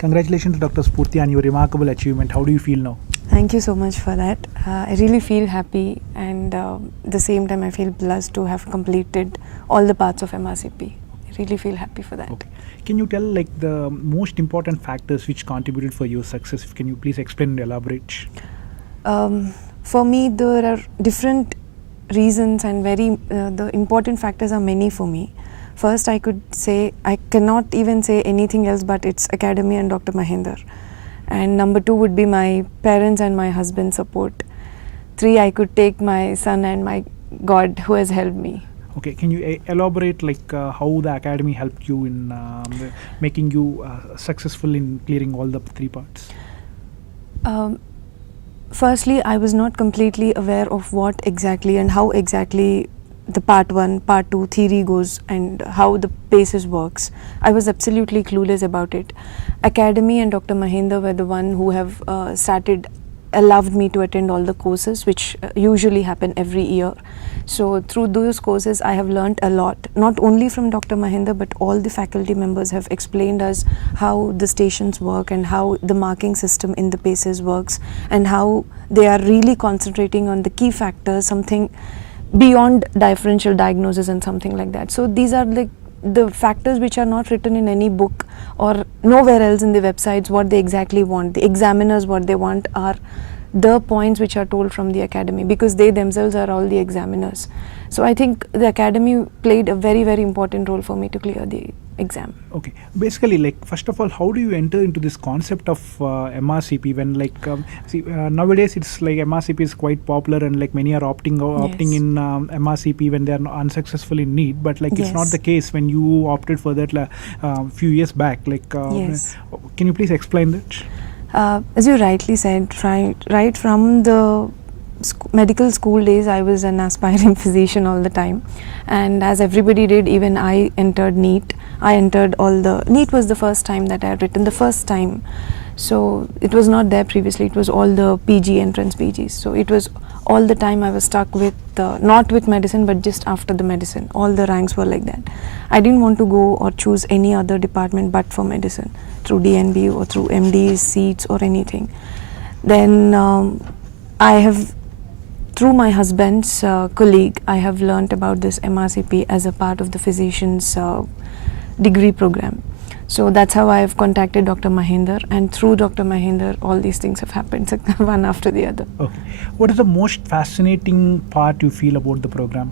Congratulations, Dr. Spoorthi, on your remarkable achievement. How do you feel now? Thank you so much for that. I really feel happy, and at the same time I feel blessed to have completed all the parts of MRCP. I really feel happy for that. Okay. Can you tell the most important factors which contributed for your success? Can you please explain and elaborate? For me, there are different reasons, and the important factors are many for me. First, I could say, I cannot even say anything else but it's Academy and Dr. Mahinder. And number 2 would be my parents and my husband's support. 3, I could take my son and my God who has helped me. Okay, can you elaborate how the Academy helped you in making you successful in clearing all the 3 parts? Firstly, I was not completely aware of what exactly and how exactly the part 1, part 2 theory goes and how the PACES works. I was absolutely clueless about it. Academy and Dr. Mahinder were the one who have allowed me to attend all the courses which usually happen every year. So through those courses I have learnt a lot, not only from Dr. Mahinder but all the faculty members have explained us how the stations work and how the marking system in the PACES works and how they are really concentrating on the key factors, something beyond differential diagnosis and something like that. So these are the factors which are not written in any book or nowhere else in the websites what they exactly want. The examiners what they want are the points which are told from the Academy, because they themselves are all the examiners. So I think the Academy played a very, very important role for me to clear the exam. Okay, basically first of all, how do you enter into this concept of MRCP when nowadays it's MRCP is quite popular and many are opting in MRCP when they are unsuccessful in NEET, but it's not the case when you opted for that few years back. Yes. Can you please explain that? As you rightly said, right from the medical school days, I was an aspiring physician all the time, and as everybody did, even I entered NEET. I entered NEET was the first time that I had written, the first time. So it was not there previously, it was all the PG entrance PGs. So it was all the time I was stuck with, not with medicine but just after the medicine. All the ranks were like that. I didn't want to go or choose any other department but for medicine, through DNB or through MD seats or anything. Then through my husband's colleague, I have learnt about this MRCP as a part of the physician's degree program. So that's how I have contacted Dr. Mahinder, and through Dr. Mahinder all these things have happened one after the other. Okay. What is the most fascinating part you feel about the program?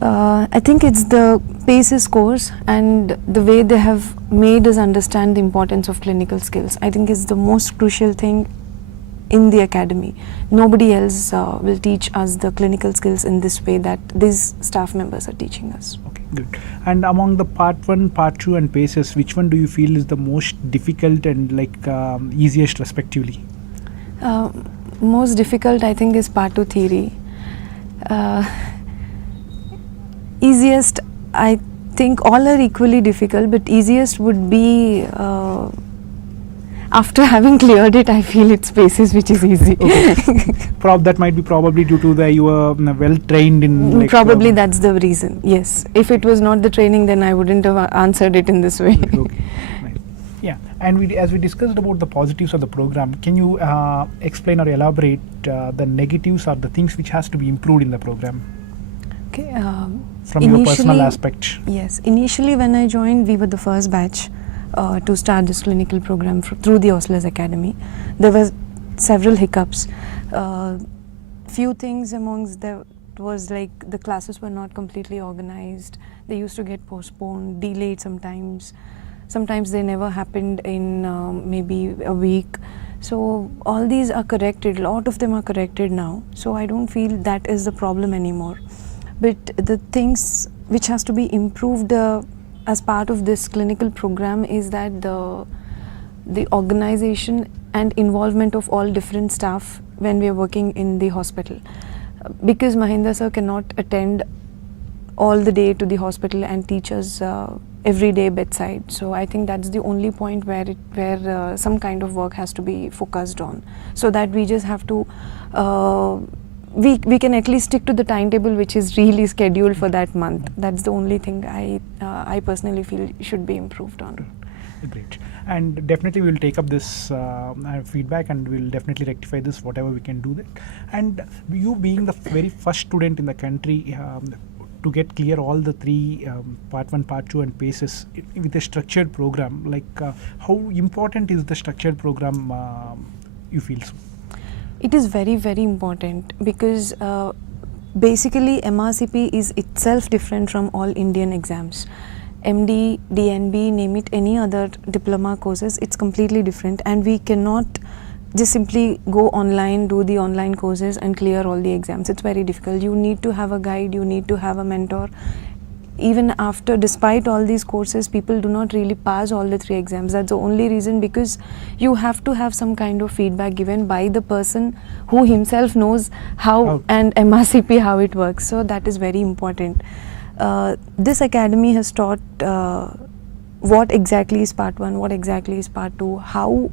I think it's the PACES course and the way they have made us understand the importance of clinical skills. I think it's the most crucial thing in the Academy. Nobody else will teach us the clinical skills in this way that these staff members are teaching us. Okay, good. And among the part 1, part 2 and PACES, which one do you feel is the most difficult and easiest respectively? Most difficult I think is part 2 theory. Easiest, I think all are equally difficult, but easiest would be after having cleared it, I feel it's PACES which is easy. Okay. That might be probably due to you were well trained in. Probably that's the reason. Yes. If it was not the training, then I wouldn't have answered it in this way. Okay. Nice. Yeah. And as we discussed about the positives of the program, can you explain or elaborate the negatives or the things which has to be improved in the program? Okay. From your personal aspect. Yes. Initially, when I joined, we were the first batch to start this clinical program through the Oslers Academy. There were several hiccups. Few things amongst them was the classes were not completely organized. They used to get postponed, delayed sometimes. Sometimes they never happened in maybe a week. So all these are corrected. A lot of them are corrected now. So I don't feel that is the problem anymore. But the things which has to be improved as part of this clinical program is that the organization and involvement of all different staff when we are working in the hospital. Because Mahinder sir cannot attend all the day to the hospital and teach us every day bedside. So I think that's the only point where some kind of work has to be focused on, so that we just have to we can at least stick to the timetable which is really scheduled for that month. That's the only thing I personally feel should be improved on. Great. and definitely we will take up this feedback, and we'll definitely rectify this whatever we can do that. And you being the very first student in the country to get clear all the three part 1, part 2 and paces with a structured program, like how important is the structured program you feel so? It is very, very important because basically MRCP is itself different from all Indian exams. MD, DNB, name it, any other diploma courses, it's completely different, and we cannot just simply go online, do the online courses and clear all the exams. It's very difficult. You need to have a guide, you need to have a mentor. Even after, despite all these courses, people do not really pass all the 3 exams. That's the only reason, because you have to have some kind of feedback given by the person who himself knows how and MRCP how it works. So that is very important. This academy has taught what exactly is part 1, what exactly is part 2, how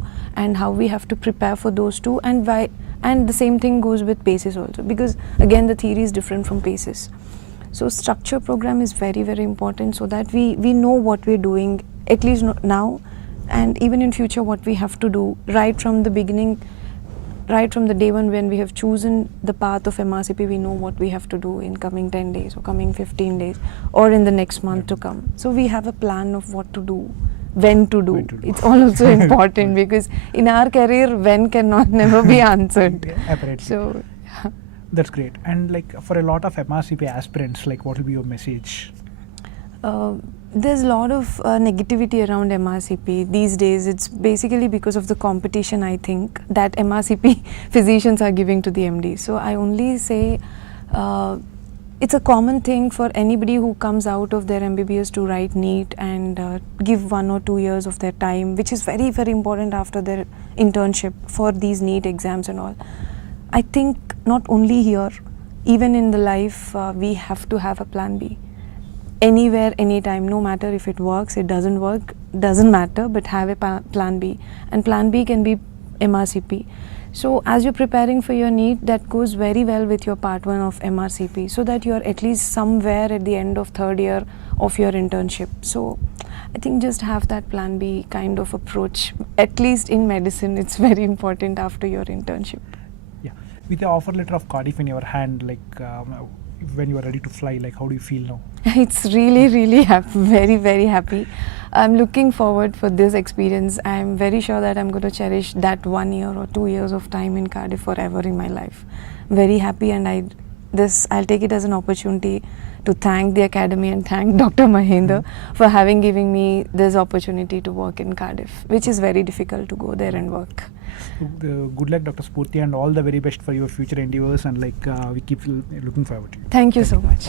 we have to prepare for those 2, and why. And the same thing goes with paces also, because again the theory is different from paces. So structure program is very, very important, so that we know what we're doing, at least now, and even in future what we have to do right from the beginning, right from the day one when we have chosen the path of MRCP. We know what we have to do in coming 10 days or coming 15 days or in the next month to come. So we have a plan of what to do, when to do. It's all also important because in our career when cannot never be answered. Apparently. So that's great. And like for a lot of MRCP aspirants, like what will be your message? There's a lot of negativity around MRCP these days. It's basically because of the competition, I think, that MRCP physicians are giving to the MD. So I only say it's a common thing for anybody who comes out of their MBBS to write NEET and give 1 or 2 years of their time, which is very, very important after their internship for these NEET exams and all. I think not only here, even in the life, we have to have a plan B. Anywhere, anytime, no matter if it works, it doesn't work, doesn't matter, but have a plan B. And plan B can be MRCP. So as you're preparing for your NEET, that goes very well with your part 1 of MRCP, so that you're at least somewhere at the end of 3rd year of your internship. So I think just have that plan B kind of approach. At least in medicine, it's very important after your internship. Yeah. With the offer letter of Cardiff in your hand, like when you are ready to fly, like how do you feel now? It's really, really happy, very, very happy. I'm looking forward for this experience. I'm very sure that I'm going to cherish that 1 year or 2 years of time in Cardiff forever in my life. Very happy, and I'll take it as an opportunity to thank the Academy and thank Dr. Mahendra for having given me this opportunity to work in Cardiff, which is very difficult to go there and work. Good luck, Dr. Spoorthi, and all the very best for your future endeavors, and like we keep looking forward to you. Thank you so much.